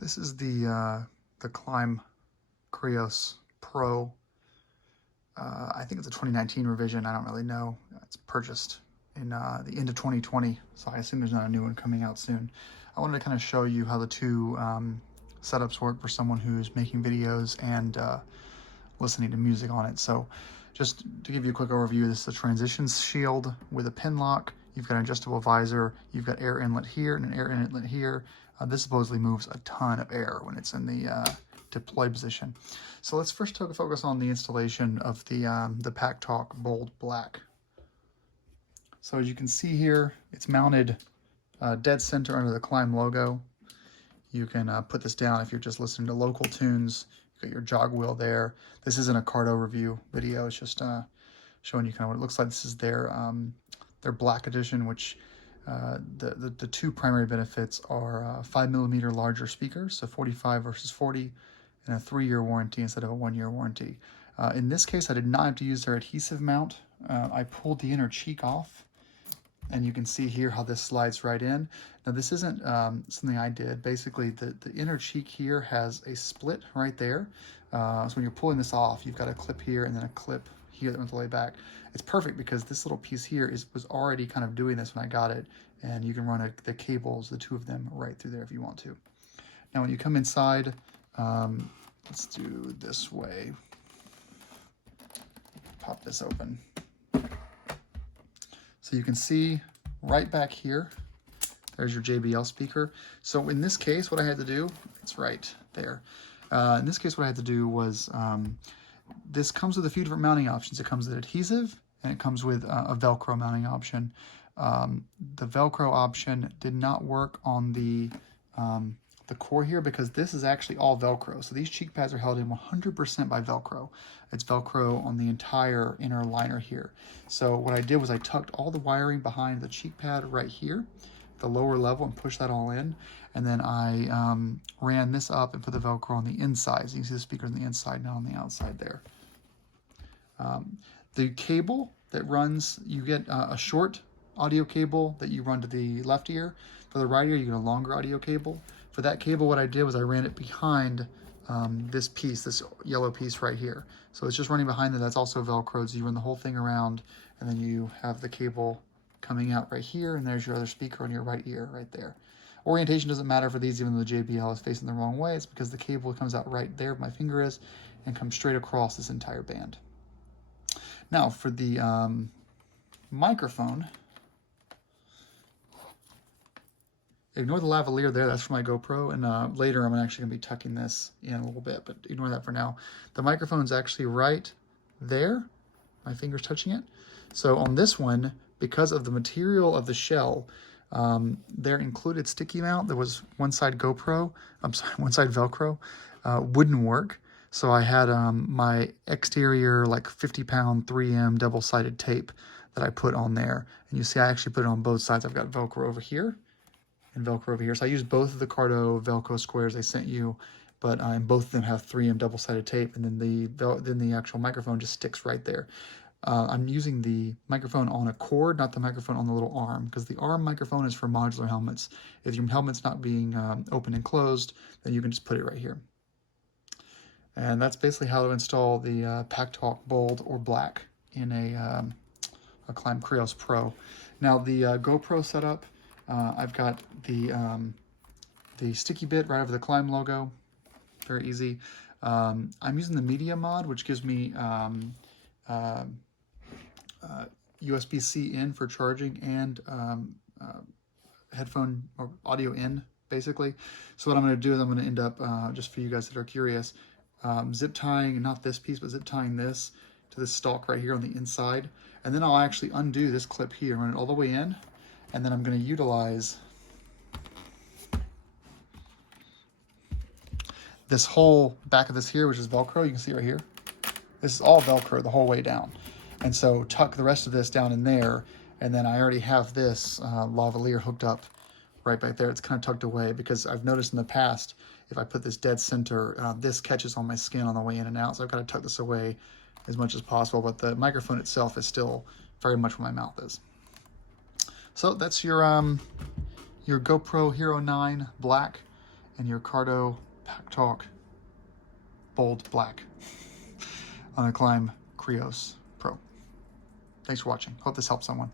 This is the Klim Krios Pro. I think it's a 2019 revision. I don't really know. It's purchased in the end of 2020, so I assume there's not a new one coming out soon. I wanted to kind of show you how the two setups work for someone who's making videos and listening to music on it. So just to give you a quick overview, this is a transitions shield with a pin lock. You've got an adjustable visor. You've got air inlet here and an air inlet here. This supposedly moves a ton of air when it's in the deploy position. So let's first focus on the installation of the Packtalk Bold Black. So as you can see here, it's mounted dead center under the Klim logo. You can put this down if you're just listening to local tunes. You've got your jog wheel there. This isn't a Cardo review video. It's just showing you kind of what it looks like. This is their Black edition, which the two primary benefits are 5mm larger speakers, so 45 versus 40, and a 3-year warranty instead of a 1-year warranty. In this case, I did not have to use their adhesive mount. I pulled the inner cheek off, and you can see here how this slides right in. Now this isn't something I did. Basically, the inner cheek here has a split right there. So when you're pulling this off, you've got a clip here and then a clip here that runs all the way back. It's perfect because this little piece here was already kind of doing this when I got it, and you can run the cables, the two of them, right through there if you want to. Now when you come inside, let's do it this way. Pop this open. So you can see right back here, there's your JBL speaker. So in this case, what I had to do, it's right there. In this case, what I had to do was, this comes with a few different mounting options. It comes with adhesive and it comes with a Velcro mounting option. The Velcro option did not work on the core here because this is actually all Velcro. So these cheek pads are held in 100% by Velcro. It's Velcro on the entire inner liner here. So what I did was I tucked all the wiring behind the cheek pad right here, the lower level, and pushed that all in. And then I ran this up and put the Velcro on the inside. So you can see the speaker on the inside, not on the outside there. The cable that runs, you get a short audio cable that you run to the left ear. For the right ear, you get a longer audio cable. For that cable, what I did was I ran it behind this piece, this yellow piece right here. So it's just running behind it. That's also Velcroed. So you run the whole thing around, and then you have the cable coming out right here, and there's your other speaker on your right ear right there. Orientation doesn't matter for these, even though the JBL is facing the wrong way. It's because the cable comes out right there where my finger is and comes straight across this entire band. Now for the microphone, ignore the lavalier there, that's for my GoPro, and later I'm actually going to be tucking this in a little bit, but ignore that for now. The microphone's actually right there, my finger's touching it. So on this one, because of the material of the shell, their included sticky mount that was one side Velcro, wouldn't work. So I had my exterior like 50-pound 3M double-sided tape that I put on there. And you see I actually put it on both sides. I've got Velcro over here and Velcro over here. So I used both of the Cardo Velcro squares they sent you, but both of them have 3M double-sided tape, and then the actual microphone just sticks right there. I'm using the microphone on a cord, not the microphone on the little arm, because the arm microphone is for modular helmets. If your helmet's not being open and closed, then you can just put it right here. And that's basically how to install the Packtalk Bold or Black in a Klim Krios Pro. Now the GoPro setup, I've got the sticky bit right over the Klim logo, very easy. I'm using the media mod, which gives me USB-C in for charging and headphone or audio in, basically. So what I'm going to do is I'm going to end up, just for you guys that are curious, zip tying, not this piece, but zip tying this to this stalk right here on the inside. And then I'll actually undo this clip here, run it all the way in, and then I'm going to utilize this whole back of this here, which is Velcro. You can see right here. This is all Velcro the whole way down. And so tuck the rest of this down in there, and then I already have this lavalier hooked up right back there. It's kind of tucked away because I've noticed in the past, if I put this dead center, this catches on my skin on the way in and out. So I've got to tuck this away as much as possible, but the microphone itself is still very much where my mouth is. So that's your GoPro Hero 9 Black and your Cardo Packtalk bold black on the Klim Krios Pro. Thanks for watching. Hope this helps someone.